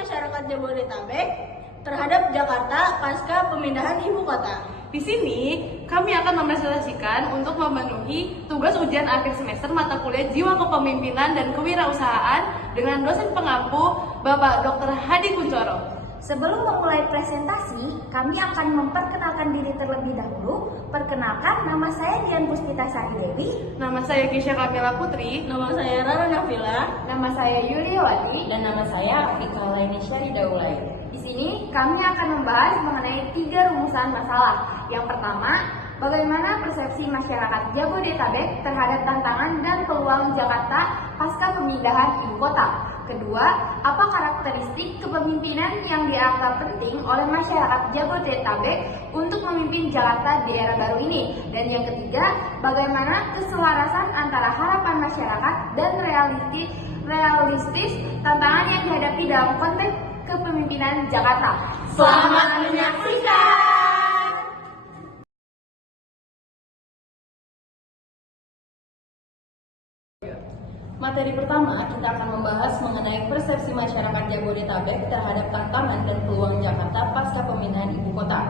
masyarakat Jabodetabek terhadap Jakarta pasca pemindahan ibu kota. Di sini, kami akan mempresentasikan untuk memenuhi tugas ujian akhir semester mata kuliah Jiwa Kepemimpinan dan Kewirausahaan dengan dosen pengampu Bapak Dr. Hadi Kuncoro. Sebelum memulai presentasi, kami akan memperkenalkan diri terlebih dahulu. Perkenalkan, nama saya Dian Puspita Sari Dewi. Nama saya Kisha Kamila Putri. Nama saya Rara Nafila. Nama saya Yuliawati. Dan nama saya Afrika Lainisya Ridaulay. Di sini kami akan membahas mengenai 3 rumusan masalah. Yang pertama, bagaimana persepsi masyarakat Jabodetabek terhadap tantangan dan peluang Jakarta pasca pemindahan ibu kota. Kedua, apa karakteristik kepemimpinan yang dianggap penting oleh masyarakat Jabodetabek untuk memimpin Jakarta di era baru ini. Dan yang ketiga, bagaimana keselarasan antara harapan masyarakat dan realistis tantangan yang dihadapi dalam konteks kepemimpinan Jakarta. Selamat menyaksikan! Materi pertama, kita akan membahas mengenai persepsi masyarakat Jabodetabek terhadap tantangan dan peluang Jakarta pasca pemindahan ibu kota.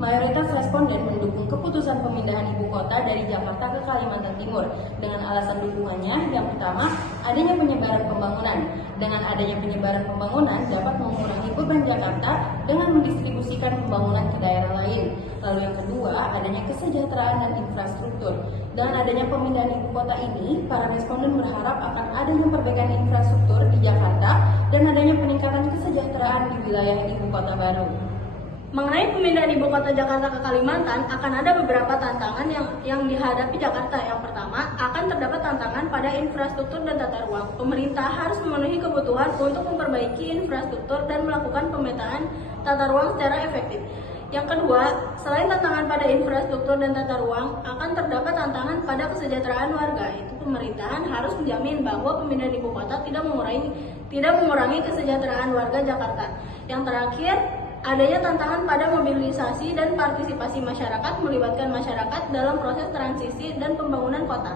Mayoritas responden mendukung keputusan pemindahan ibu kota dari Jakarta ke Kalimantan Timur dengan alasan dukungannya yang pertama, adanya penyebaran pembangunan. Dengan adanya penyebaran pembangunan dapat mengurangi beban Jakarta dengan mendistribusikan pembangunan ke daerah lain. Lalu yang kedua, adanya kesejahteraan dan infrastruktur. Dengan adanya pemindahan ibu kota ini, para responden berharap akan adanya perbaikan infrastruktur di Jakarta dan adanya peningkatan kesejahteraan di wilayah ibu kota baru. Mengenai pemindahan ibu kota Jakarta ke Kalimantan, akan ada beberapa tantangan yang dihadapi Jakarta. Yang pertama, akan terdapat tantangan pada infrastruktur dan tata ruang. Pemerintah harus memenuhi kebutuhan untuk memperbaiki infrastruktur dan melakukan pemetaan tata ruang secara efektif. Yang kedua, selain tantangan pada infrastruktur dan tata ruang, akan terdapat tantangan pada kesejahteraan warga. Itu pemerintahan harus menjamin bahwa pemindahan ibu kota tidak mengurangi kesejahteraan warga Jakarta. Yang terakhir, adanya tantangan pada mobilisasi dan partisipasi masyarakat, melibatkan masyarakat dalam proses transisi dan pembangunan kota.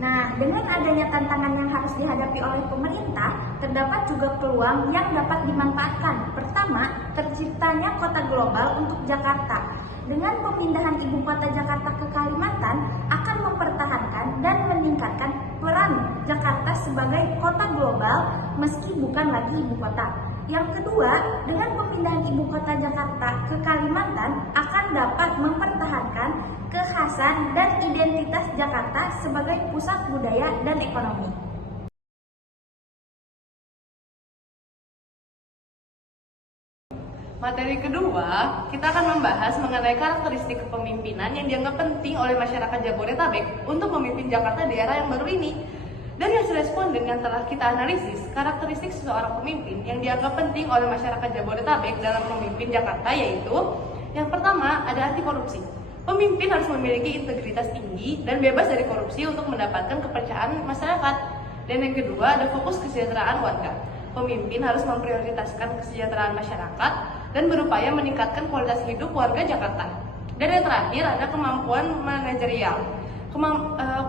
Nah, dengan adanya tantangan yang harus dihadapi oleh pemerintah, terdapat juga peluang yang dapat dimanfaatkan. Pertama, terciptanya kota global untuk Jakarta. Dengan pemindahan ibu kota Jakarta ke Kalimantan, akan mempertahankan dan meningkatkan peran Jakarta sebagai kota global meski bukan lagi ibu kota. Yang kedua, dengan pemindahan ibu kota Jakarta ke Kalimantan akan dapat mempertahankan kekhasan dan identitas Jakarta sebagai pusat budaya dan ekonomi. Materi kedua, kita akan membahas mengenai karakteristik kepemimpinan yang dianggap penting oleh masyarakat Jabodetabek untuk memimpin Jakarta di era yang baru ini. Dari hasil responden yang telah kita analisis, karakteristik seseorang pemimpin yang dianggap penting oleh masyarakat Jabodetabek dalam memimpin Jakarta yaitu yang pertama, ada anti korupsi. Pemimpin harus memiliki integritas tinggi dan bebas dari korupsi untuk mendapatkan kepercayaan masyarakat. Dan yang kedua, ada fokus kesejahteraan warga. Pemimpin harus memprioritaskan kesejahteraan masyarakat dan berupaya meningkatkan kualitas hidup warga Jakarta. Dan yang terakhir, ada kemampuan manajerial.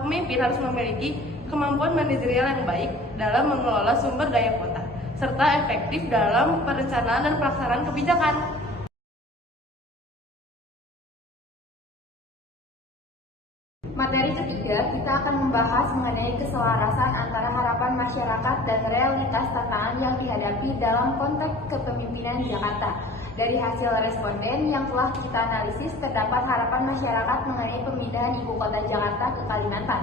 Pemimpin harus memiliki kemampuan manajerial yang baik dalam mengelola sumber daya kota, serta efektif dalam perencanaan dan pelaksanaan kebijakan. Materi ketiga, kita akan membahas mengenai keselarasan antara harapan masyarakat dan realitas tantangan yang dihadapi dalam konteks kepemimpinan Jakarta. Dari hasil responden yang telah kita analisis, terdapat harapan masyarakat mengenai pemindahan ibu kota Jakarta ke Kalimantan.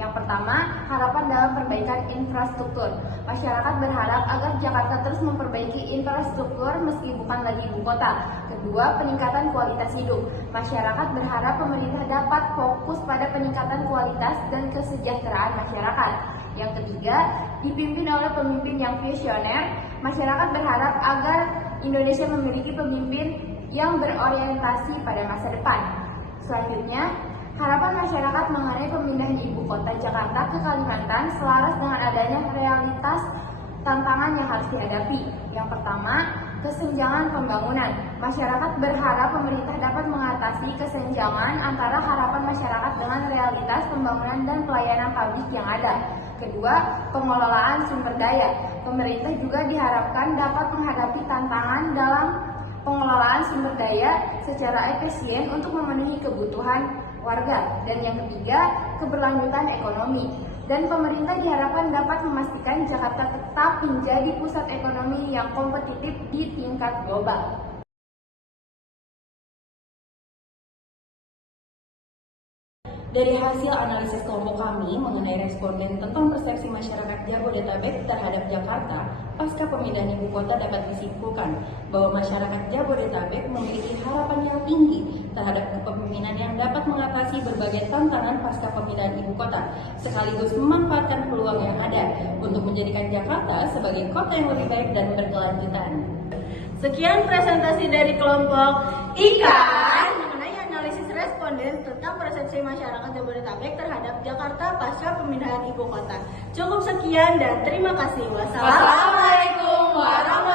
Yang pertama, harapan dalam perbaikan infrastruktur. Masyarakat berharap agar Jakarta terus memperbaiki infrastruktur meski bukan lagi ibu kota. Kedua, peningkatan kualitas hidup. Masyarakat berharap pemerintah dapat fokus pada peningkatan kualitas dan kesejahteraan masyarakat. Yang ketiga, dipimpin oleh pemimpin yang visioner. Masyarakat berharap agar Indonesia memiliki pemimpin yang berorientasi pada masa depan. Selanjutnya, harapan masyarakat mengenai pemindahan ibu kota Jakarta ke Kalimantan selaras dengan adanya realitas tantangan yang harus dihadapi. Yang pertama, kesenjangan pembangunan. Masyarakat berharap pemerintah dapat mengatasi kesenjangan antara harapan masyarakat dengan realitas pembangunan dan pelayanan publik yang ada. Kedua, pengelolaan sumber daya. Pemerintah juga diharapkan dapat menghadapi tantangan dalam pengelolaan sumber daya secara efisien untuk memenuhi kebutuhan warga. Dan yang ketiga, keberlanjutan ekonomi. Dan pemerintah diharapkan dapat memastikan Jakarta tetap menjadi pusat ekonomi yang kompetitif di tingkat global. Dari hasil analisis kelompok kami mengenai responden tentang persepsi masyarakat Jabodetabek terhadap Jakarta pasca pemindahan ibu kota dapat disimpulkan bahwa masyarakat Jabodetabek memiliki harapan yang tinggi terhadap kepemimpinan yang dapat mengatasi berbagai tantangan pasca pemindahan ibu kota, sekaligus memanfaatkan peluang yang ada untuk menjadikan Jakarta sebagai kota yang lebih baik dan berkelanjutan. Sekian presentasi dari kelompok IKAN mengenai analisis responden tentang persepsi masyarakat Jabodetabek terhadap Jakarta pasca pemindahan ibu kota. Cukup sekian dan terima kasih. Wassalamualaikum warahmatullahi wabarakatuh.